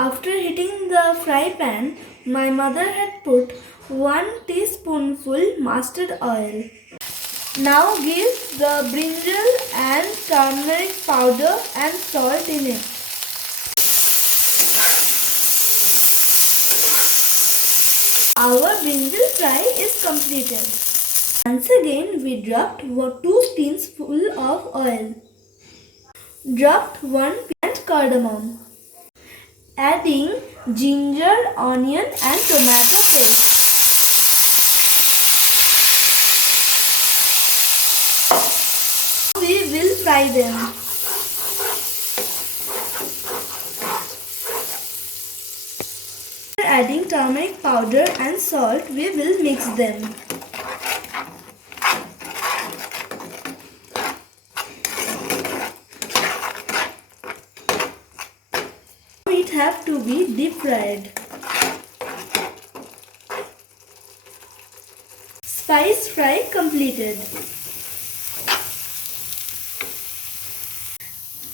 After heating the fry pan, my mother had put 1 teaspoonful mustard oil. Now give the brinjal and turmeric powder and salt in it. Our brinjal fry is completed. Once again we dropped 2 teaspoons of oil. Dropped 1 and cardamom. Adding ginger, onion and tomato paste. We will fry them. After adding turmeric powder and salt, we will mix them. It have to be deep fried. Spice fry completed.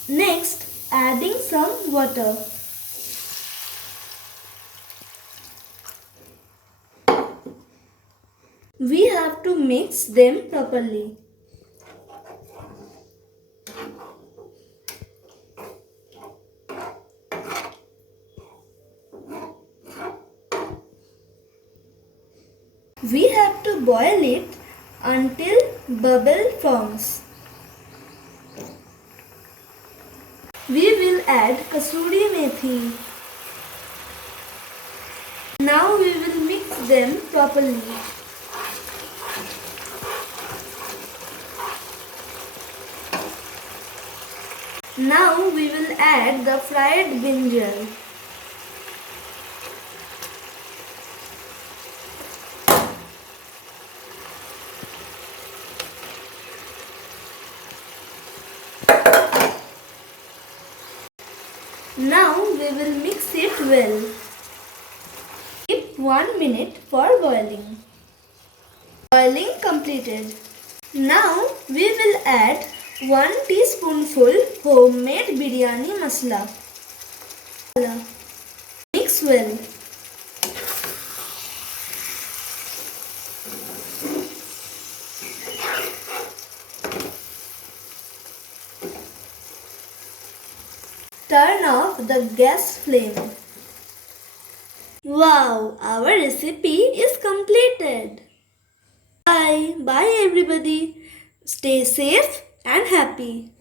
Next, adding some water. We have to mix them properly. We have to boil it until bubble forms. We will add kasuri methi. Now we will mix them properly. Now we will add the fried brinjal. Now we will mix it well. Keep 1 minute for boiling. Boiling completed. Now we will add 1 teaspoonful homemade biryani masala. Mix well. Turn off the gas flame. Wow, our recipe is completed. Bye everybody. Stay safe and happy.